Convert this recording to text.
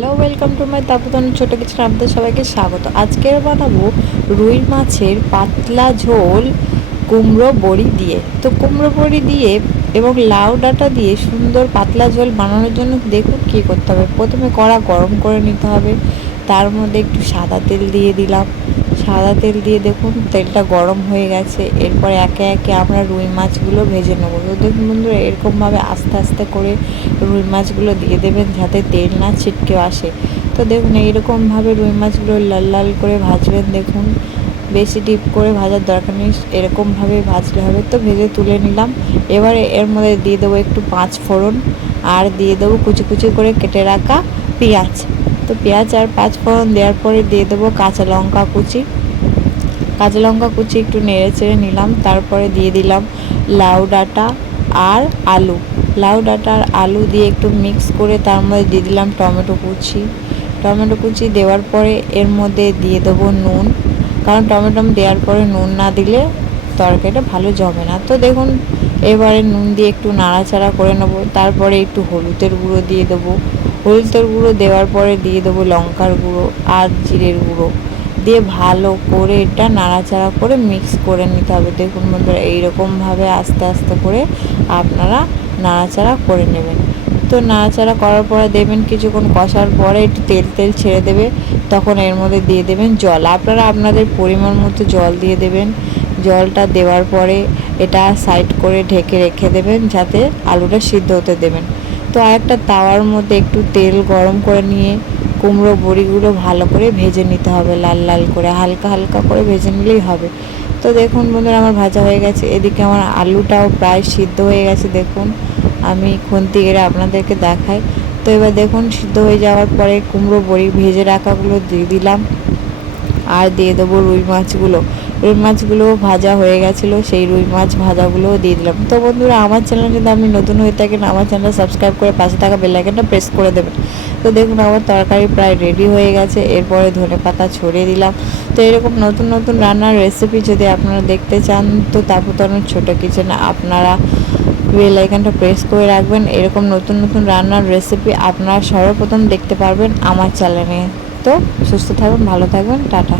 Hello, welcome to my তাপতন ছোট কিছু আপনাদের সবাইকে স্বাগত। আজকের বানাবো রুই মাছের পাতলা ঝোল কুমড়ো বড়ি দিয়ে। তো কুমড়ো বড়ি দিয়ে এবং লাউ ডাঁটা দিয়ে সুন্দর পাতলা ঝোল বানানোর জন্য দেখুন কী করতে হবে। প্রথমে কড়া গরম করে নিতে হবে, তার মধ্যে একটু সাদা তেল দিয়ে দিলাম। সাদা তেল দিয়ে দেখুন তেলটা গরম হয়ে গেছে। এরপর একে একে আমরা রুই মাছগুলো ভেজে নেবো। তো দেখুন বন্ধুরা, এরকমভাবে আস্তে আস্তে করে রুই মাছগুলো দিয়ে দেবেন যাতে তেল না ছিটকে আসে। তো দেখুন এইরকমভাবে রুই মাছগুলো লাল লাল করে ভাজবেন। দেখুন বেশি ডিপ করে ভাজার দরকার নেই, এরকমভাবে ভাজলে হবে। তো ভেজে তুলে নিলাম। এবারে এর মধ্যে দিয়ে দেবো একটু 5 ফোড়ন, আর দিয়ে দেবো কুচি কুচি করে কেটে রাখা পেঁয়াজ। তো পেঁয়াজ আর 5 ফোড়ন দেওয়ার পরে দিয়ে দেবো কাঁচা লঙ্কা কুচি। কাঁচা লঙ্কা কুচি একটু নেড়ে চেড়ে নিলাম। তারপরে দিয়ে দিলাম লাউ ডাঁটা আর আলু। লাউ ডাঁটা আর আলু দিয়ে একটু মিক্স করে তার মধ্যে দিয়ে দিলাম টমেটো কুচি। টমেটো কুচি দেওয়ার পরে এর মধ্যে দিয়ে দেবো নুন, কারণ টমেটো দেওয়ার পরে নুন না দিলে তরকারিটা ভালো জমে না। তো দেখুন এবারে নুন দিয়ে একটু নাড়াচাড়া করে নেবো। তারপরে একটু হলুদের গুঁড়ো দিয়ে দেবো। হলুদের গুঁড়ো দেওয়ার পরে দিয়ে দেবো লঙ্কার গুঁড়ো আর জিরের গুঁড়ো দিয়ে ভালো করে এটা নাড়াচাড়া করে মিক্স করে নিতে হবে। দেখুন বন্ধুরা, এইরকমভাবে আস্তে আস্তে করে আপনারা নাড়াচাড়া করে নেবেন। তো নাড়াচাড়া করার পরে দেবেন কিছুক্ষণ কষার পরে একটু তেল তেল ছেড়ে দেবে, তখন এর মধ্যে দিয়ে দেবেন জল। আপনারা আপনাদের পরিমাণ মতো জল দিয়ে দেবেন। জলটা দেওয়ার পরে এটা সাইড করে ঢেকে রেখে দেবেন যাতে আলুটা সিদ্ধ হতে দেবেন। তো আরেকটা তাওয়ার মধ্যে একটু তেল গরম করে নিয়ে কুমড়ো বড়িগুলো ভালো করে ভেজে নিতে হবে, লাল লাল করে হালকা হালকা করে ভেজে নিলেই হবে। তো দেখুন বন্ধুরা, আমার ভাজা হয়ে গেছে। এদিকে আমার আলুটাও প্রায় সিদ্ধ হয়ে গেছে। দেখুন আমি খুন্তি এড়ে আপনাদেরকে দেখাই। তো এবার দেখুন সিদ্ধ হয়ে যাওয়ার পরে কুমড়ো বড়ি ভেজে রাখাগুলো দিয়ে দিলাম, আর দিয়ে দেবো রুই মাছগুলো। রুই মাছগুলো ভাজা হয়ে গেছিলো, সেই রুই মাছ ভাজাগুলোও দিয়ে দিলাম। তো বন্ধুরা, আমার চ্যানেল যদি আপনি নতুন হয়ে থাকেন, আমার চ্যানেল সাবস্ক্রাইব করে পাশে থাকা বেল আইকনটা প্রেস করে দেবেন। তো দেখুন আমার তরকারি প্রায় রেডি হয়ে গেছে। এরপরে ধনেপাতা ছড়িয়ে দিলাম। তো এরকম নতুন নতুন রান্নার রেসিপি যদি আপনারা দেখতে চান, তো তাপতনের ছোট কিচেনে আপনারা বেল আইকনটা প্রেস করে রাখবেন। এরকম নতুন নতুন রান্নার রেসিপি আপনারা সর্বপ্রথম দেখতে পারবেন আমার চ্যানেলে। তো সুস্থ থাকবেন, ভালো থাকবেন, টাটা।